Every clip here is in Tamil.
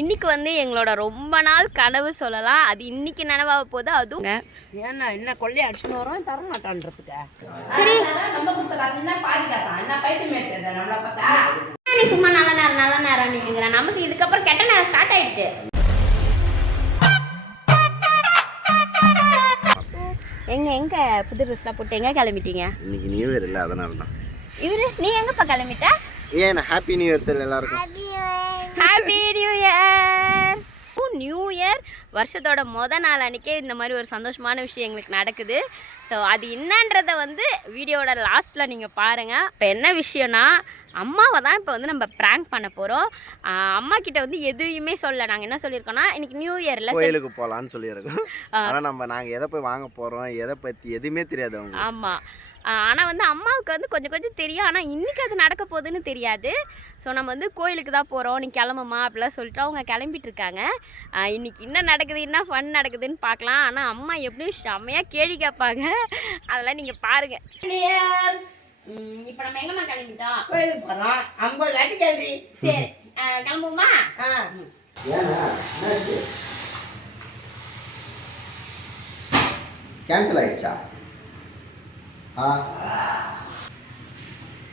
இன்னைக்கு வந்து எங்களோட ரொம்ப நாள் கனவு சொல்லலாம். அது இன்னைக்கு நனவாக போகுது. அதுவும் ஏன்னா என்ன கொள்ளையை அடிச்சுன்னு வரோம் தர மாட்டான்றதுக்கு. சரி நம்ம கொடுத்த காசு என்ன பாதி காசா என்ன பைத்தியம் எடுத்தது நம்மளை பார்த்தா நீ சும்மா நல்ல நேரம் நீங்கிற நமக்கு இதுக்கப்புறம் கெட்ட நேரம் ஸ்டார்ட் ஆயிடுது. எங்க புது ட்ரெஸ்லாம் போட்டு எங்க கிளம்பிட்டீங்க? இன்னைக்கு நியூ இயர் இல்லை, அதனால தான். இவரு நீ எங்கப்பா கிளம்பிட்ட? ஏன் ஹாப்பி நியூ இயர் சார் எல்லாருக்கும். Happy new year. New year வருஷத்தோட நாள் அன்றைக்கே இந்த மாதிரி ஒரு சந்தோஷமான விஷயம் எங்களுக்கு நடக்குது. ஸோ அது என்னன்றதை வந்து வீடியோட லாஸ்ட்டில் நீங்கள் பாருங்கள். இப்போ என்ன விஷயம்னா, அம்மாவை தான் இப்போ வந்து நம்ம ப்ராங்க் பண்ண போகிறோம். அம்மா கிட்ட வந்து எதுவுமே சொல்ல. நாங்கள் என்ன சொல்லியிருக்கோன்னா, இன்றைக்கி நியூ இயரில் கோயிலுக்கு போகலான்னு சொல்லியிருக்கோம். ஆனால் நாங்கள் எதை போய் வாங்க போகிறோம், எதை பற்றி எதுவுமே தெரியாது அவங்க. ஆமாம், ஆனால் வந்து அம்மாவுக்கு வந்து கொஞ்சம் தெரியும். ஆனால் இன்றைக்கி அது நடக்க போகுதுன்னு தெரியாது. ஸோ நம்ம வந்து கோயிலுக்கு தான் போகிறோம், நீ கிளம்புமா அப்படிலாம் சொல்லிட்டு அவங்க கிளம்பிட்டு இருக்காங்க. இன்றைக்கி என்ன நடக்குது, என்ன ஃபன் நடக்குதுன்னு பார்க்கலாம். ஆனால் அம்மா எப்படியும் செம்மையாக கேள்வி கேட்பாங்க, அதெல்லாம் நீங்கள் பாருங்கள். இப்போ நம்ம எங்கம்மா கிளம்பிட்டோம்? கோயிலுக்கு போகிறோம். 50 வாட்டி கேள்வி. சரி கிளம்புமா? கேன்சல் ஆகிடுச்சா?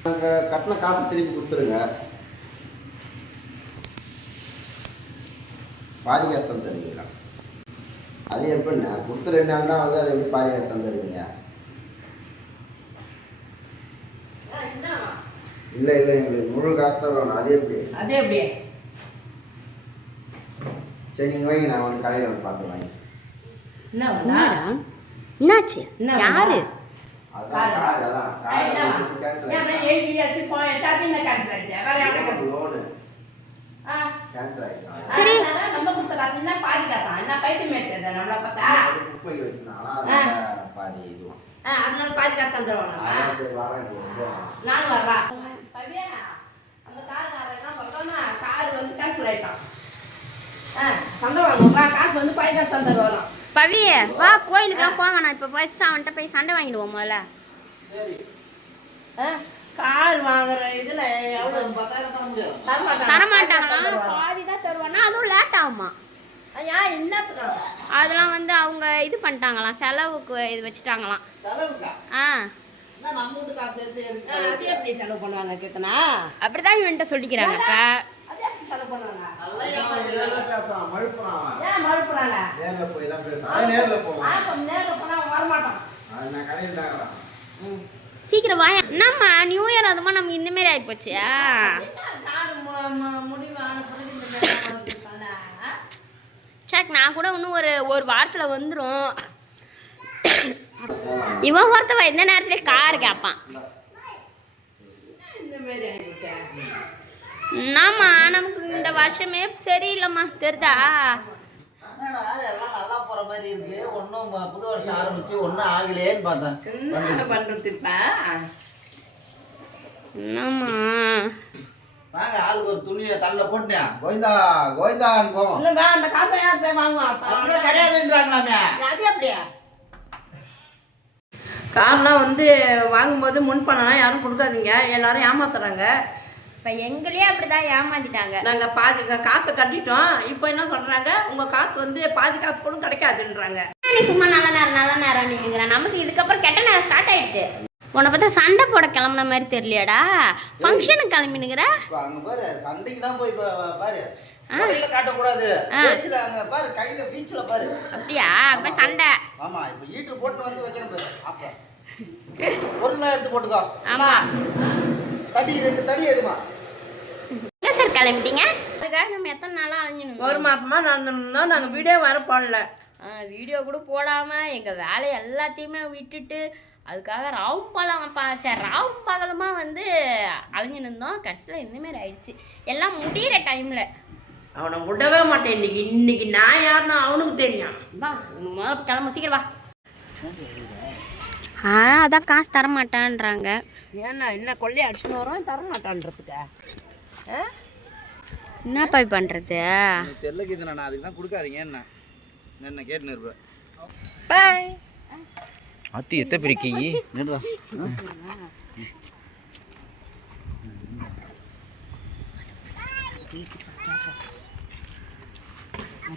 நாங்கள் கட்டின காசு திருப்பி கொடுத்துருங்க. பாதி காசு தான் தருவீங்களா? அது எப்படின்னா கொடுத்த 2 நாள் தான் வந்து அது எப்படி பாதி காசு தான் தருவீங்க? இல்லை எங்களுக்கு முழு காசு தான் வேணும். அது எப்படி? சரி நீங்கள் வாங்கி, நான் வந்து கடையில் வந்து பார்த்து வாங்கி. என்னாச்சு? யாரு? சரி நம்ம கொடுத்த காசு என்ன பாதி காசா என்ன பைத்தியம் எடுத்தது நம்மளை பார்த்தா குப்பைக்கு வச்சுருந்தாங்களா, பாதி இதுவும் அதனால பாதி காசு தந்துடுவாங்க. சரி வரேன், நானும் வரவா? பவியா, அந்த காருக்காரன் என்ன சொல்றோம்னா, கார் வந்து கேன்சல் ஆயிட்டான். தந்துடுவாங்க, காசு வந்து பாதி காசு தந்துடுவாங்க. பவி வா, கோயிலுக்குலாம் போக வேணாம். இப்போ ஃபர்ஸ்ட் அவன்கிட்ட போய் சண்டை வாங்கிடுவோம் முதல்ல. சரி. கார் வாங்குற இதுல தரமாட்டாங்களா? பாதி தான் தருவானா, அதுவும் லேட் ஆகுமா? ஏன் என்னத்துக்கு? அதெல்லாம் வந்து அவங்க இது பண்ணிட்டாங்களாம், செலவுக்கு இது வச்சுட்டாங்களாம். நம்ம வீட்டு காசு எடுத்து அது எப்படி செலவு பண்ணுவாங்க கேட்கனா? அப்படிதான் இவன்ட்ட சொல்லிக்கிறாங்க. இப்போ அது எப்படி செலவு பண்ணுவாங்க? ஏன் மறுப்புறாங்க? நேர்ல போய் தான் பேசுறேன். நேர்ல போவோம். நேர்ல போனா வரமாட்டோம். நான் கடையில் தாங்கறேன். சீக்கிரம் வாயா. என்னம்மா நியூ இயர் அதுமா நமக்கு இந்த மாதிரி ஆயிப்போச்சு. சக் நான் கூட இன்னும் ஒரு வாரத்தில் வந்துடும். இவன் ஒருத்தவ இந்த நேரத்துல கார் கேட்பான். என்னம்மா நமக்கு இந்த வருஷமே சரியில்லைம்மா, தெரிதா? எல்லாம் நல்லா போற மாதிரி இருக்கு. ஒன்னும் புது வருஷம் ஆரம்பிச்சு ஒன்னும் ஆகலையேன்னு பார்த்தேன். என்னம்மா வாங்க, ஆளுக்கு ஒரு துணியை தள்ள போட்டேன். கோவிந்தான்னு போவோம். அந்த காசை யார் போய் வாங்குவாங்க? கிடையாதுன்றாங்களாமே. அது அப்படியா? கார்லாம் வந்து வாங்கும்போது முன்பணம்லாம் யாரும் கொடுக்காதீங்க, எல்லாரும் ஏமாத்துறாங்க. இப்போ எங்களையே அப்படிதான் ஏமாத்திட்டாங்க. நாங்கள் பாதி காசை கட்டிட்டோம். இப்போ என்ன சொல்கிறாங்க, உங்கள் காசு வந்து பாதி காசு கூட கிடைக்காதுன்றாங்க. நீ சும்மா நல்ல நேரம் நீங்கிற நமக்கு இதுக்கப்புறம் கெட்ட நேரம் ஸ்டார்ட் ஆயிடுது. உன்னை பார்த்தா சண்டை போட கிளம்புன மாதிரி தெரியலையாடா? ஃபங்க்ஷனுக்கு கிளம்பினுங்கிற. அங்க பாரு, சண்டைக்கு தான் போய் பாரு. கையில காட்டக்கூடாது. பீச்ல அங்க பாரு, கையில பீச்ல பாரு. அப்படியா? அப்ப சண்டை. ஆமா, இப்போ ஈட்டர் போட்டு வந்து வைக்கிறேன் பாரு. அப்ப பொருளை எடுத்து போட்டுக்கோ. ஆமா, தடி 2 தடி எடுமா. எங்க சார் கிளம்பிட்டீங்க? அதுக்காக நம்ம எத்தனை நாளாக அழிஞ்சிடணும்? 1 மாசமா நடந்துருந்தோம். நாங்கள் வீடியோ வர போடல. வீடியோ கூட போடாமல் எங்கள் வேலையை எல்லாத்தையுமே விட்டுட்டு அதுக்காக ராவும் பகலமாக வந்து அழிஞ்சுன்னு இருந்தோம். கடைசியில் இந்தமாரி ஆயிடுச்சு. எல்லாம் முடிகிற டைமில் அவனை விடவே மாட்டேன். இன்னைக்கு நான் யாருன்னா அவனுக்கு தெரியும். வா முதல்ல கிளம்ப, சீக்கிரம் வா. அதான் காசு தரமாட்டான்றாங்க. ஏன்னா என்ன கொள்ளையை அடிச்சுன்னு வரோம் தரமாட்டான்றதுக்கு. என்ன போய் பண்ணுறது? தெரியல, நான் அதுக்கு தான் கொடுக்காதீங்க. என்ன கேட்டுன்னு இருப்பேன். பாய். அத்தி எத்த பிரிக்கி நின்றா.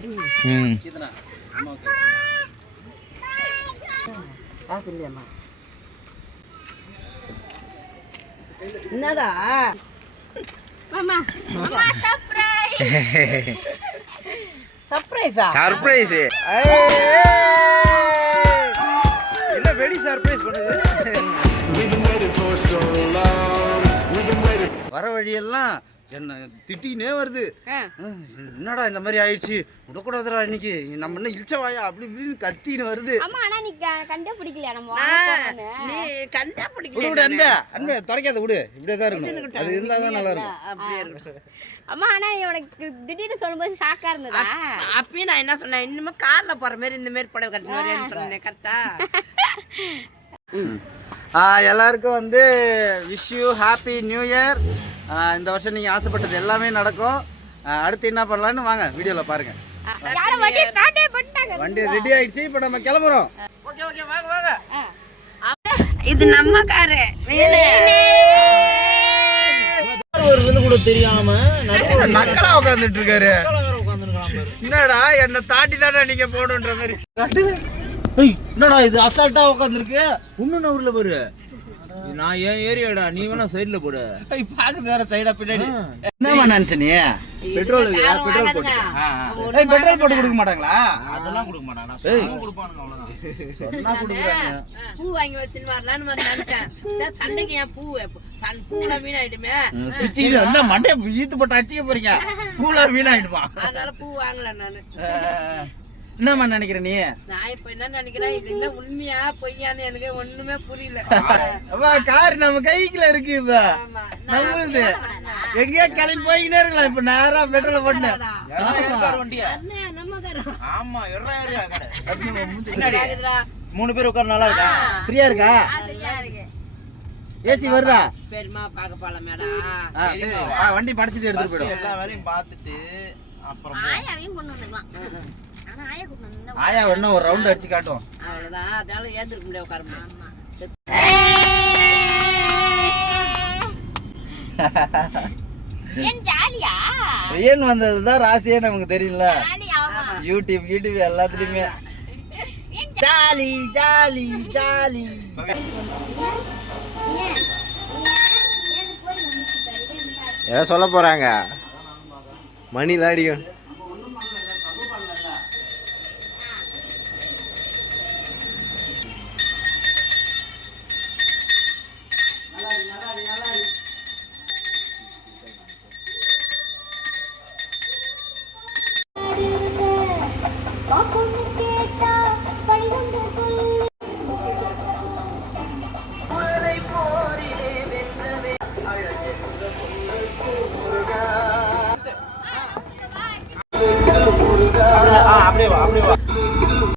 கீதனா அம்மாவுக்கு காசு இல்லையாம்மா என்னடா மாமா மாமா சர்ப்ரைஸ் சர்ப்ரைஸா சர்ப்ரைஸ் என்ன வெடி சர்ப்ரைஸ் பண்ணுது வர வழியெல்லாம் என்ன திட்டினே வருது என்னடா இந்த மாதிரி ஆயிடுச்சு விடக்கூடாதுடா இன்னைக்கு நம்ம என்ன இழிச்சவாயா அப்படி இப்படின்னு கத்தின்னு வருது அம்மா ஆனா நீ கண்டே பிடிக்கலையா நம்ம வாங்க நீ கண்டா விடு பிடிக்கல விடு அன்பே அன்பே துடைக்காத விடு இப்படியே தான் இருக்கணும் அது இருந்தா தான் நல்லா இருக்கும் அப்படியே இருக்கட்டும் அம்மா ஆனா உனக்கு திடீர்னு சொல்லும்போது ஷாக்கா இருந்ததா அப்பயும் நான் என்ன சொன்னேன் இன்னுமே கார்ல போற மாதிரி இந்த மாதிரி புடவை கட்டணும் வரேன்னு சொன்னேன் கரெக்டா எல்லாருக்கும் வந்து wish you happy new year. இந்த வருஷம் நீங்கள் ஆசைப்பட்டது எல்லாமே நடக்கும். அடுத்து என்ன பண்ணலான்னு வாங்க வீடியோவில் பாருங்கள். யாரும் வண்டி ஸ்டார்ட்டே பண்ணிட்டாங்க. வண்டி ரெடி ஆயிடுச்சு, இப்போ நம்ம கிளம்புறோம். ஓகே ஓகே வாங்க வாங்க. இது நம்ம காரு கூட தெரியாம நக்கலா உட்காந்துட்டு இருக்காரு. என்னடா என்ன தாண்டி தானே நீங்க போடுன்ற மாதிரி. என்னடா இது அசால்ட்டா உட்காந்துருக்கு. ஒன்னும் நவர்ல பாரு. நான் ஏன் ஏரியாடா, நீ வேணா சைடுல போடு. பாக்குது வேற சைடா பின்னாடி. என்னமா நினைச்ச நீ? பெட்ரோல் பெட்ரோல் போட்டு பெட்ரோல் போட்டு கொடுக்க மாட்டாங்களா? அதெல்லாம் கொடுக்க மாட்டாங்க. சொன்னா கொடுப்பானுங்க அவ்வளவுதான். சொன்னா கொடுக்குறாங்க. பூ வாங்கி வச்சுன்னு வரலான்னு வந்து நினைச்சேன். சரி சண்டைக்கு ஏன் பூ பூலாம் வீணாயிடுமே, பிச்சில என்ன மண்டை ஈத்து போட்டு அடிச்சுக்க போறீங்க. பூலாம் வீணாயிடுமா? அதனால பூ வாங்கல நானு. என்னம்மா நினைக்கிற நீ? நான் இப்ப என்ன நினைக்கிறேன், இது என்ன உண்மையா பொய்யான்னு எனக்கு ஒண்ணுமே புரியல. கார் நம்ம கைக்குள்ள இருக்கு. இப்ப ஆமா, நம்மளுது எங்கேயா கிளம்பி போய்கிட்டே இருக்கலாம். இப்ப நேரா பெட்ரோல் போட்டு வண்டியா நம்ம காரம் ஆமா பின்னாடி 3 பேர் உட்கார நல்லா இருக்கா? ஃப்ரீயா இருக்கா? ஏசி வருதா? பெருமா பாக்க போலாம் மேடா. சரி வண்டி படிச்சுட்டு எடுத்துட்டு போயிடும். எல்லா வேலையும் பார்த்துட்டு அப்புறம் ஆயாவையும் கொண்டு வந்துக்கலாம். ஆனா ஆயா கொண்டு வந்து ஆயா ஒண்ணு ஒரு ரவுண்ட் அடிச்சு காட்டும். அவ்வளவுதான், அதால ஏந்திருக்க முடியாது உட்காரமா. ஏன் ஜாலியா? ஏன் வந்ததுதான் ராசியே நமக்கு தெரியல. ஜாலி ஆமா. யூடியூப் எல்லாத்துலயுமே ஜாலி ஜாலி ஜாலி. ஏதோ சொல்ல போறாங்க. மணில அடிக்கும்.